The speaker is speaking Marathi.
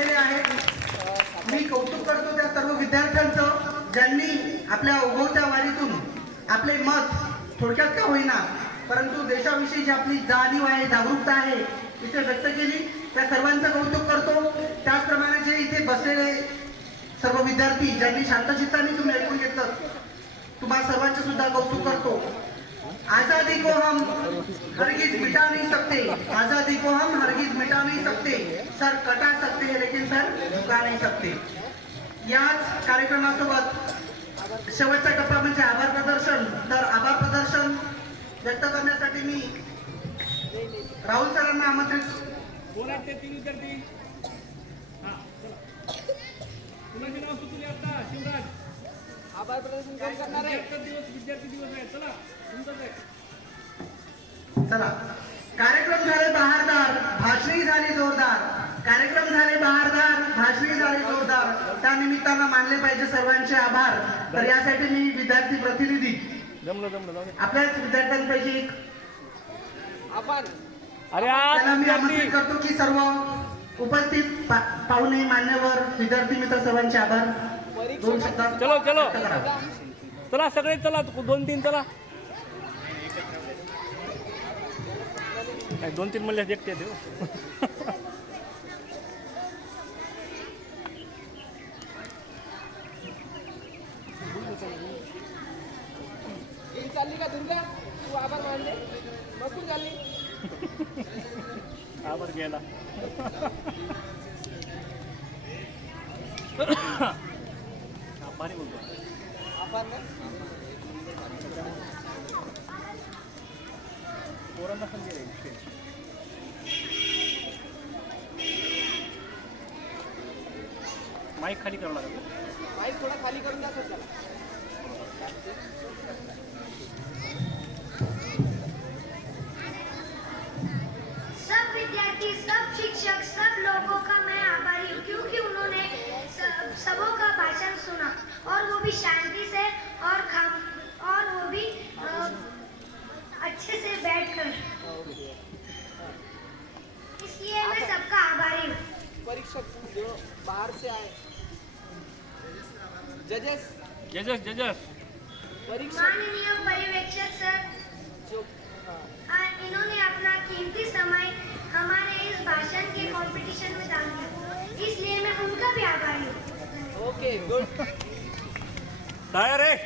बसलेले आहेत. मी कौतुक करतो त्या सर्व विद्यार्थ्यांचं ज्यांनी आपल्या उगवत्या वारीतून आपले मत थोडक्यात का होईना परंतु देशाविषयी जी आपली जाणीव आहे जागरूकता आहे इथे व्यक्त केली. त्या सर्वांचं कौतुक करतो. त्याचप्रमाणे जे इथे बसलेले सर्व विद्यार्थी ज्यांनी शांतचित्ताने तुम्ही ऐकून घेतलं तुम्हा सर्वांचं सुद्धा कौतुक करतो. आझादी को हम हरगिज मिटा नहीं सकते. आजादी को हम हरगिज मिटा नहीं सकते. सर कटा सकते हैं लेकिन सर झुका नहीं सकते. याच कार्यक्रमासोबत शेवटचा टप्पा म्हणजे आभार प्रदर्शन तर आभार प्रदर्शन व्यक्त करण्यासाठी मी राहुल सरांना आमंत्रित कोण आहेत ते तीन विद्यार्थी हा चला कुणाचे नाव सुचले आता शिवराज आभार प्रदर्शन करणार आहे? दिवस विद्यार्थी दिवस आहे. चला चला. कार्यक्रम झाले बहारदार भाषणी झाली जोरदार. कार्यक्रम झाले बहारदार भाषणी झाली जोरदार. त्या निमित्तानं मानले पाहिजे सर्वांचे आभार. तर यासाठी मी विद्यार्थी प्रतिनिधी. आपल्याच विद्यार्थ्यांपैकी एक. आपण. अरे आज त्यांना मी आमंत्रित करतो की सर्व उपस्थित पा- पाहुणे मान्यवर विद्यार्थी मित्र सर्वांचे आभार. दोन शब्दात चलो चलो. चला सगळे चला. दोन तीन चला. काय दोन तीन म्हणले एकटे देऊ चालली का दुर्गा? तू आभार मानले. मस्त चालली. आभार घ्यायला. भारी बोलतो आभार ना? गेले माईक खाली करावं लागेल माईक थोडा खाली करून द्या बाहर से आए। जजेस जजस जजस। परीक्षक माननीय पर्यवेक्षक सर जो हाँ, आ, इन्होंने अपना कीमती समय हमारे इस भाषण के कंपटीशन में दान दिया इसलिए मैं उनका भी आभारी हूँ। ओके गुड तयार आहे